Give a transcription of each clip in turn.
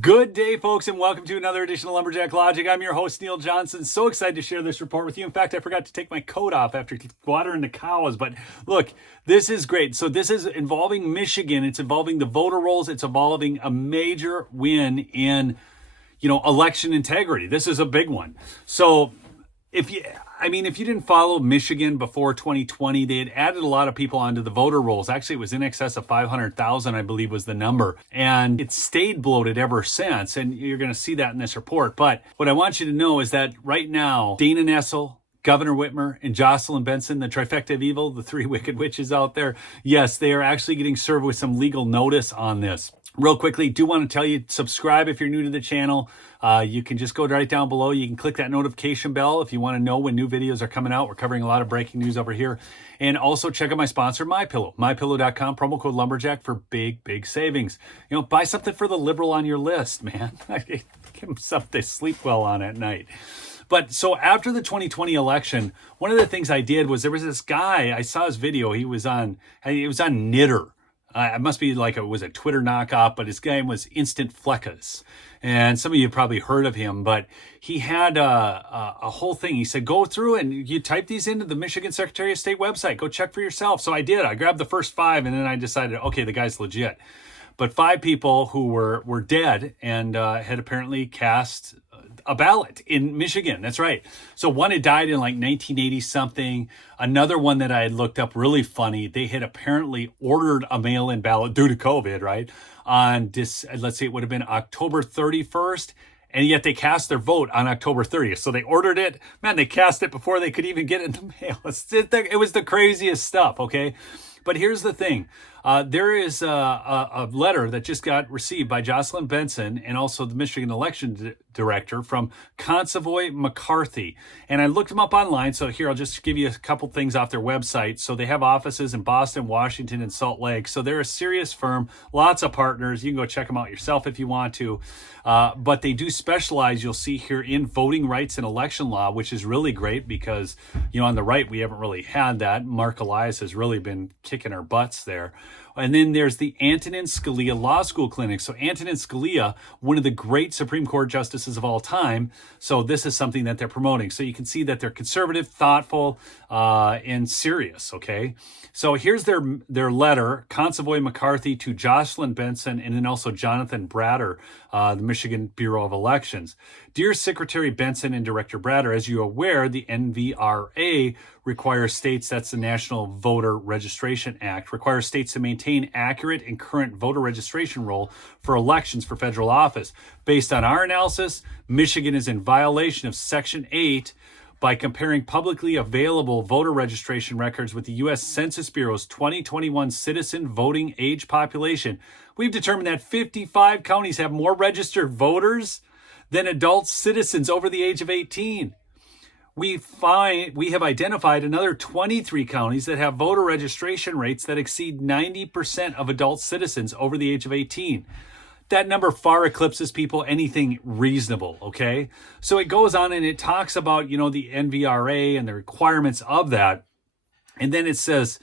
Good day, folks, and welcome to another edition of Lumberjack Logic. I'm your host, Neil Johnson. So excited to share this report with you. In fact, I forgot to take my coat off after watering the cows, but look, this is great. So this is involving Michigan. It's involving the voter rolls. It's involving a major win in, election integrity. This is a big one. So if you didn't follow Michigan before 2020, they had added a lot of people onto the voter rolls. Actually, it was in excess of 500,000, I believe was the number. And it stayed bloated ever since. And you're going to see that in this report. But what I want you to know is that right now, Dana Nessel, Governor Whitmer, and Jocelyn Benson, the trifecta of evil, the three wicked witches out there, yes, they are actually getting served with some legal notice on this. Real quickly, do want to tell you, subscribe if you're new to the channel. You can just go right down below. You can click that notification bell if you want to know when new videos are coming out. We're covering a lot of breaking news over here. And also check out my sponsor, MyPillow. MyPillow.com, promo code Lumberjack for big, big savings. Buy something for the liberal on your list, man. Give them something to sleep well on at night. But so after the 2020 election, one of the things I did was there was this guy, I saw his video. He was on Knitter. It must be like it was a Twitter knockoff, but his name was Instant Fleckas. And some of you probably heard of him, but he had a whole thing. He said, go through and you type these into the Michigan Secretary of State website. Go check for yourself. So I did. I grabbed the first 5 and then I decided, okay, the guy's legit. But 5 people who were dead and had apparently cast a ballot in Michigan. That's right. So one had died in like 1980 something. Another one that I had looked up, really funny. They had apparently ordered a mail-in ballot due to COVID, right? On this, let's say it would have been October 31st. And yet they cast their vote on October 30th. So they ordered it. Man, they cast it before they could even get it in the mail. It was the craziest stuff, okay? But here's the thing. There is a letter that just got received by Jocelyn Benson and also the Michigan election director from Consovoy McCarthy. And I looked them up online. So here, I'll just give you a couple things off their website. So they have offices in Boston, Washington, and Salt Lake. So they're a serious firm, lots of partners. You can go check them out yourself if you want to. But they do specialize, you'll see here, in voting rights and election law, which is really great because, on the right, we haven't really had that. Mark Elias has really been kicking our butts there. And then there's the Antonin Scalia Law School Clinic. So Antonin Scalia, one of the great Supreme Court justices of all time. So this is something that they're promoting. So you can see that they're conservative, thoughtful, and serious, okay? So here's their letter, Consovoy McCarthy to Jocelyn Benson and then also Jonathan Bratter, the Michigan Bureau of Elections. Dear Secretary Benson and Director Bratter, as you are aware, the NVRA requires states, that's the National Voter Registration Act, requires states to maintain accurate and current voter registration roll for elections for federal office. Based on our analysis, Michigan is in violation of Section 8 by comparing publicly available voter registration records with the U.S. Census Bureau's 2021 citizen voting age population. We've determined that 55 counties have more registered voters than adult citizens over the age of 18. We have identified another 23 counties that have voter registration rates that exceed 90% of adult citizens over the age of 18. That number far eclipses people anything reasonable, okay? So it goes on and it talks about, the NVRA and the requirements of that. And then it says,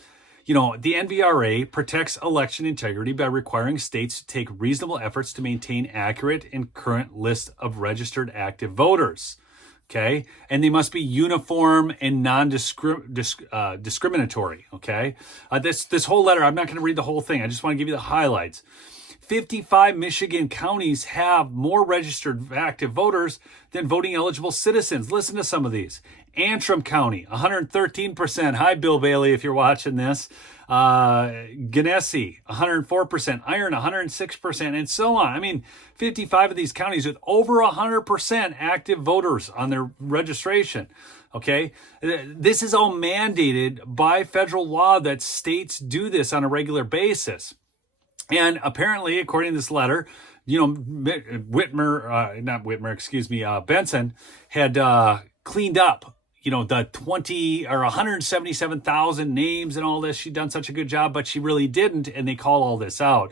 the NVRA protects election integrity by requiring states to take reasonable efforts to maintain accurate and current list of registered active voters. Okay, and they must be uniform and non-discriminatory. Okay, this whole letter, I'm not going to read the whole thing. I just want to give you the highlights. 55 Michigan counties have more registered active voters than voting eligible citizens. Listen to some of these. Antrim County, 113%. Hi, Bill Bailey, if you're watching this. Genesee, 104%. Iron, 106%, and so on. 55 of these counties with over 100% active voters on their registration. Okay, this is all mandated by federal law that states do this on a regular basis. And apparently, according to this letter, Benson had cleaned up, the 20 or 177,000 names and all this. She'd done such a good job, but she really didn't. And they call all this out.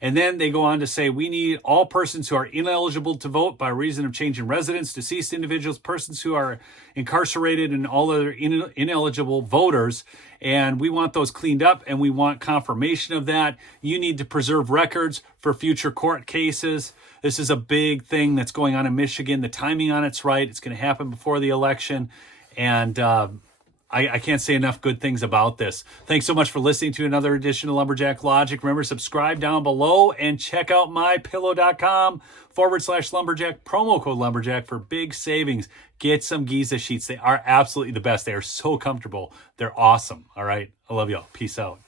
And then they go on to say, we need all persons who are ineligible to vote by reason of change in residence, deceased individuals, persons who are incarcerated, and all other ineligible voters. And we want those cleaned up, and we want confirmation of that. You need to preserve records for future court cases. This is a big thing that's going on in Michigan. The timing on it's right. It's going to happen before the election. And I can't say enough good things about this. Thanks so much for listening to another edition of Lumberjack Logic. Remember, subscribe down below and check out mypillow.com/lumberjack, promo code lumberjack for big savings. Get some Giza sheets. They are absolutely the best. They are so comfortable. They're awesome. All right. I love y'all. Peace out.